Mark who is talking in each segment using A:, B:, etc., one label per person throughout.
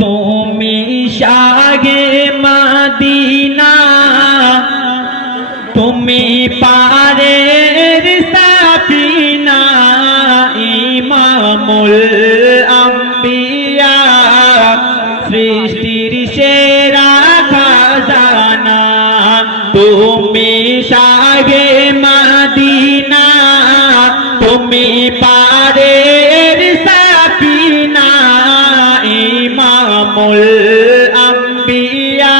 A: তুমি শাগে মদিনা, তুমি পারের সাফিনা, ইমামুল আম্বিয়া, সৃষ্টির সেরা খাজানা। তুমি শাগে মদিনা, তুমি পারের সাফিনা ইমামুল আম্বিয়া,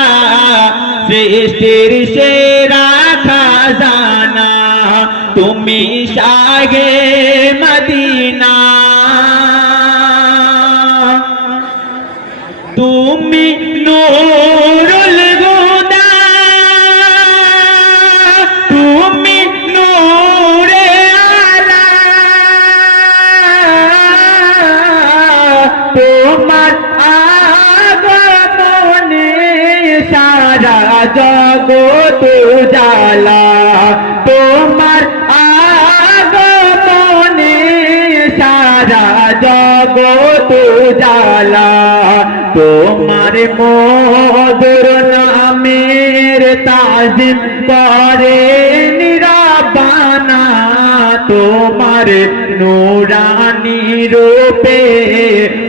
A: সৃষ্টির সেরা খাজানা। তুমি শাগে মদিনা। তুমি নূরুল গুদা তুমি নূরে আলা। তোমার আগমনে সারা জগত জালা তোমার আগমনে সারা জগত জালা তোমার মধুর নামের তাজিম করে নিরাবানা তোমার নুরানি রূপে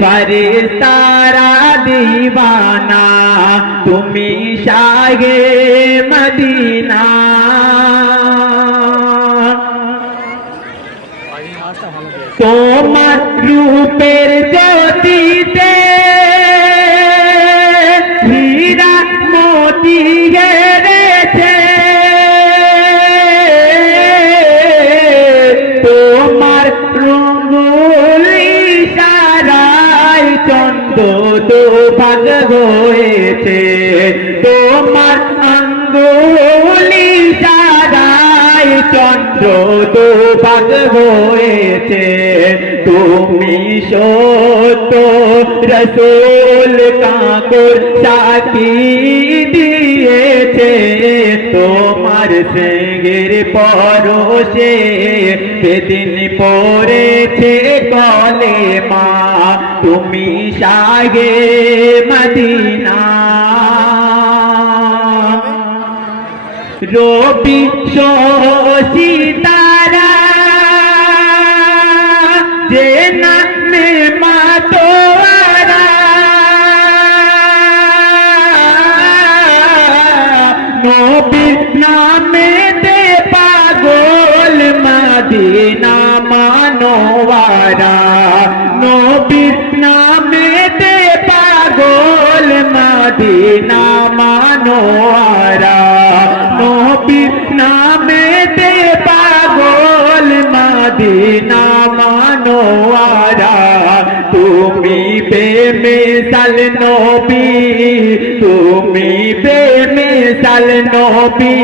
A: করে তারা দিবানা তুমি শাগে মদিনা। তোমার রূপের তো ভাগ হয়েছে। তোমার আঙ্গুলি সারাই চন্দ্র তো ভাগ হয়েছে। তুমি সত্য রসুল কাকুর সাকি দিয়েছে। তোমার সেগের পরশে সেদিন পড়েছে কলে মা তুমি সাগে মদিনা। রবি শশী মদিনা মানোয়ারা নবীর নামে দে পাগল মদিনা মানোয়ারা তুমি বেমিসাল নবী, তুমি বেমিসাল নবী,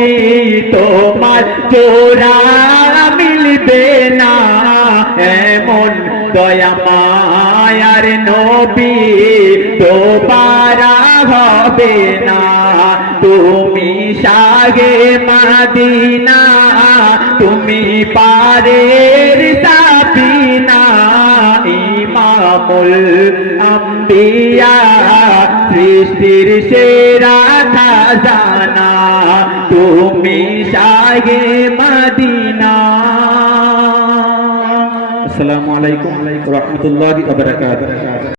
A: তোমার জোড়া মিলবে না। এমন দয়া মায়ার নবী তো পারা হবে না। তুমি সাগে মাদিনা তুমি পারের সাবিনা ইমামুল আম্বিয়া সৃষ্টির সেরা খাজানা। তুমি সাগে মাদিনা।
B: আসসালামু আলাইকুম। রহমতুল্লাহ